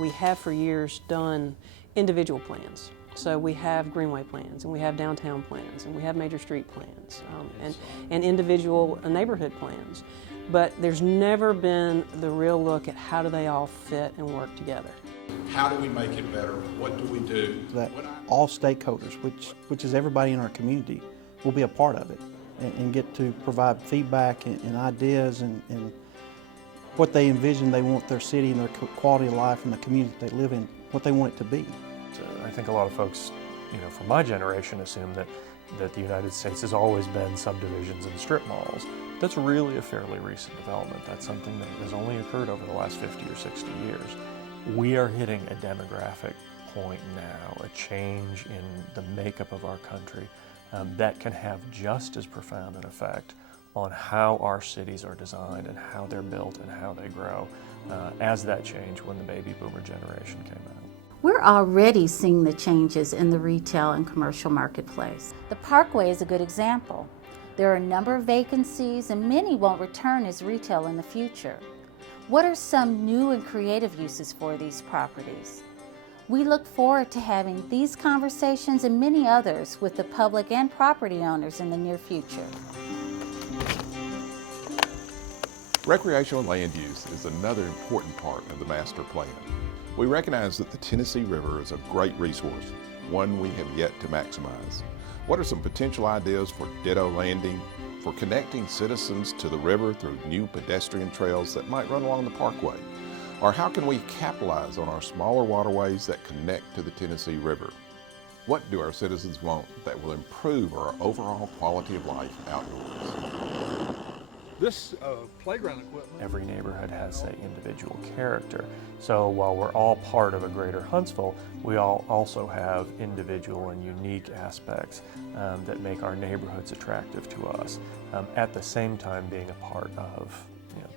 We have for years done individual plans. So we have greenway plans, and we have downtown plans, and we have major street plans, and individual neighborhood plans. But there's never been the real look at how do they all fit and work together. How do we make it better? What do we do? That all stakeholders, which is everybody in our community, will be a part of it and get to provide feedback and ideas and what they envision they want their city and their quality of life and the community they live in, what they want it to be. I think a lot of folks, from my generation assume that the United States has always been subdivisions and strip malls. That's really a fairly recent development. That's something that has only occurred over the last 50 or 60 years. We are hitting a demographic point now, a change in the makeup of our country that can have just as profound an effect on how our cities are designed and how they're built and how they grow as that changed when the baby boomer generation came out. We're already seeing the changes in the retail and commercial marketplace. The Parkway is a good example. There are a number of vacancies and many won't return as retail in the future. What are some new and creative uses for these properties? We look forward to having these conversations and many others with the public and property owners in the near future. Recreational land use is another important part of the master plan. We recognize that the Tennessee River is a great resource, one we have yet to maximize. What are some potential ideas for ditto landing, for connecting citizens to the river through new pedestrian trails that might run along the Parkway? Or how can we capitalize on our smaller waterways that connect to the Tennessee River? What do our citizens want that will improve our overall quality of life outdoors? This playground equipment. Every neighborhood has an individual character. So while we're all part of a greater Huntsville, we all also have individual and unique aspects that make our neighborhoods attractive to us, at the same time being a part of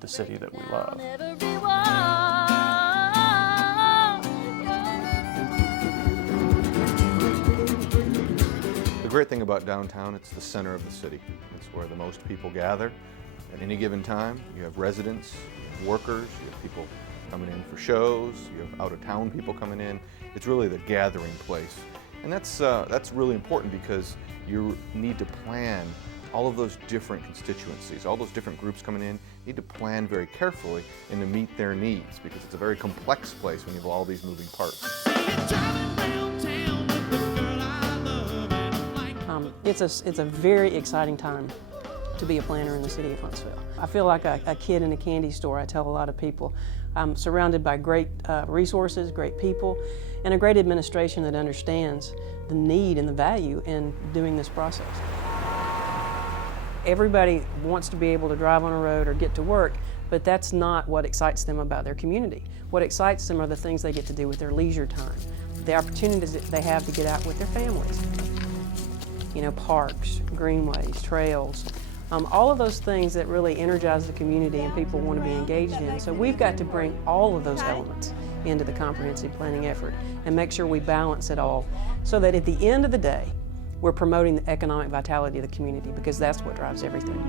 the city that we love. The great thing about downtown, it's the center of the city. It's where the most people gather. At any given time, you have residents, you have workers, you have people coming in for shows, you have out-of-town people coming in. It's really the gathering place. And that's really important because you need to plan all of those different constituencies, all those different groups coming in, you need to plan very carefully and to meet their needs because it's a very complex place when you have all these moving parts. It's a very exciting time to be a planner in the city of Huntsville. I feel like a kid in a candy store. I tell a lot of people. I'm surrounded by great resources, great people, and a great administration that understands the need and the value in doing this process. Everybody wants to be able to drive on a road or get to work, but that's not what excites them about their community. What excites them are the things they get to do with their leisure time, the opportunities that they have to get out with their families. Parks, greenways, trails, all of those things that really energize the community and people want to be engaged in. So we've got to bring all of those elements into the comprehensive planning effort and make sure we balance it all so that at the end of the day, we're promoting the economic vitality of the community because that's what drives everything.